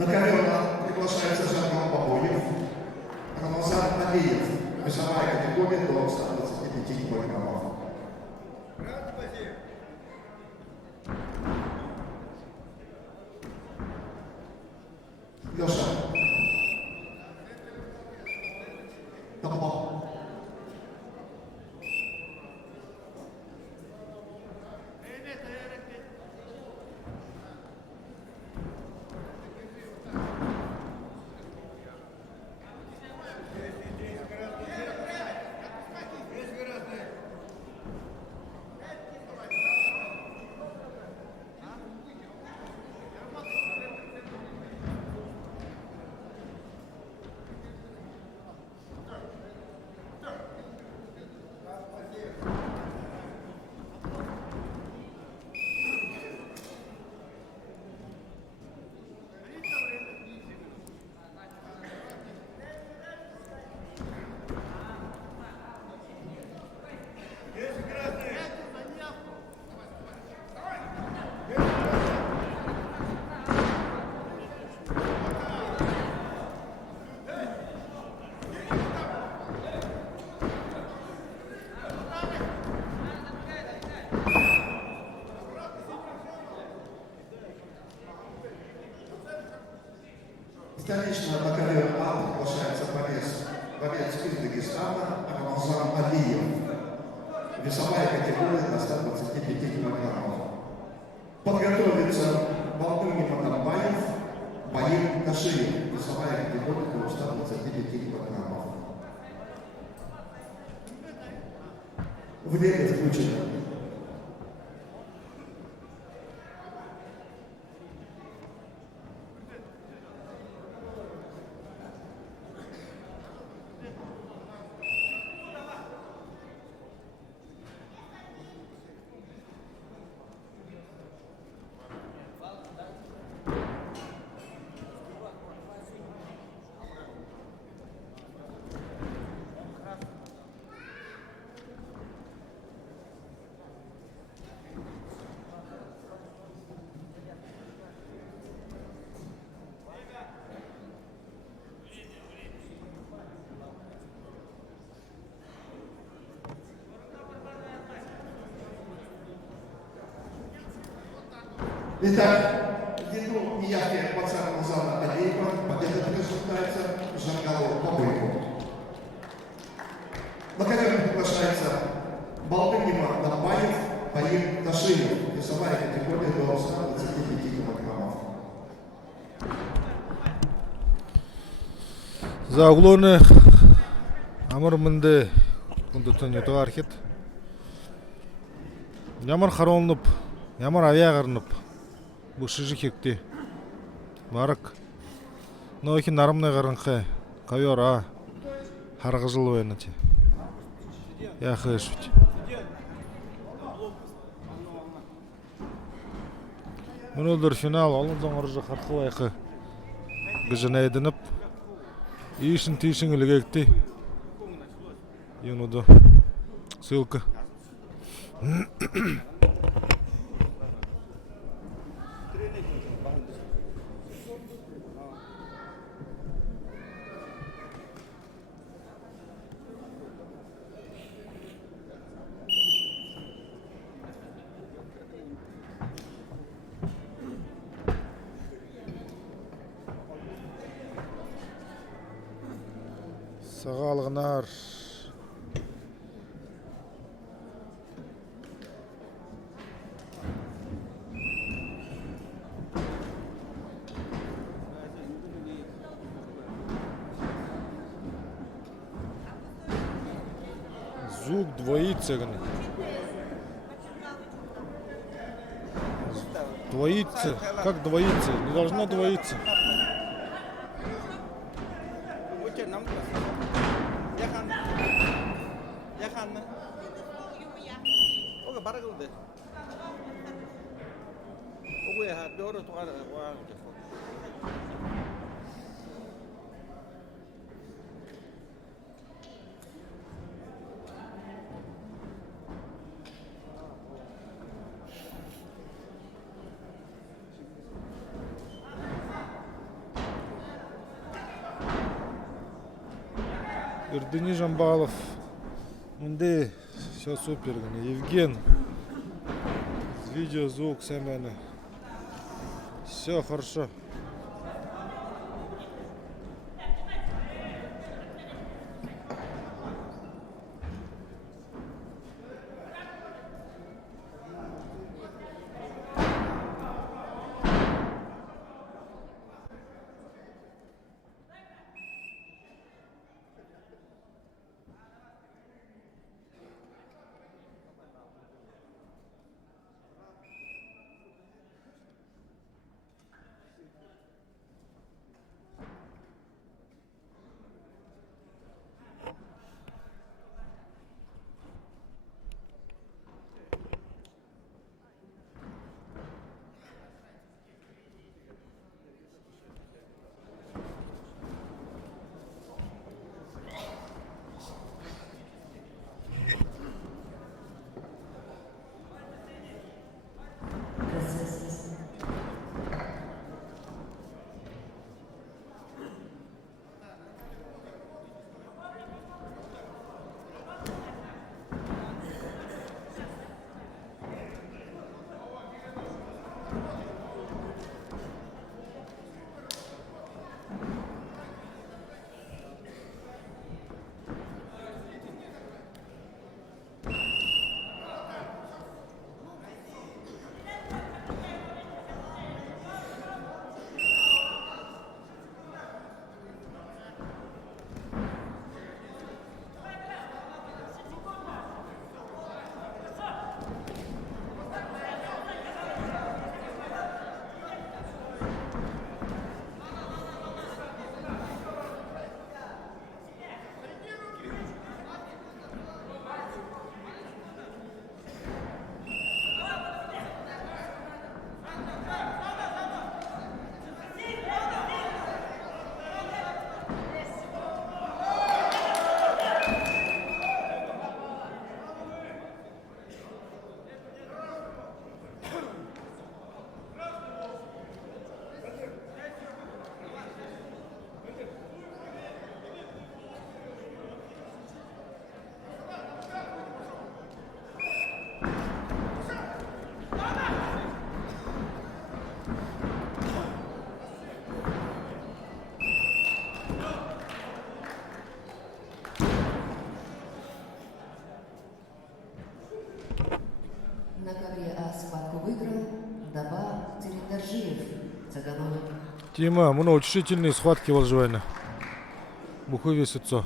На ковер приглашается Жан Бабуев, Рамазан Алиев, весовая категория до 125 килограммов. Леша. Топло. Вторично на ковер А приглашается борец из Дагестана Рамазан Алиев. Весовая категория до 125 килограммов. Подготовится Балдыгин Атамбаев, Баир Кашиев. Весовая категория до 125 килограммов. Время включено. Итак, ввиду неявки отца Рамазана Алиева, победа присуждается Жангалу Бабуеву. На ковер приглашается Балдыгин Атамбаев, Баир Кашиев. Весовая категория до 125 килограммов. За углоны амар мынды күндүтөн ютуга аракет. Ямар харонлуп, ямар авиагарнуп bu şıcı kekti. Барак. Но их нарамный гаранхай. Ковер А. Харгызыл войнати. Я хэшвить. Мынылдыр финал. Алындан оржы хартқылайқы. Гыжына едініп. Ишін тишін үлігекті. Юнуды. Ссылка. Сағалығынар. Звук двоится. Двоится. Как двоится? Не должно двоиться. Ирдыни Жамбалов. Мындай, все супер. Евген. Видео, звук, семена. Все хорошо. На ковре А схватку выиграл Даба Терендаржиев, Цагановик. Тима, мына учительные схватки волжевайны. Бухой весится.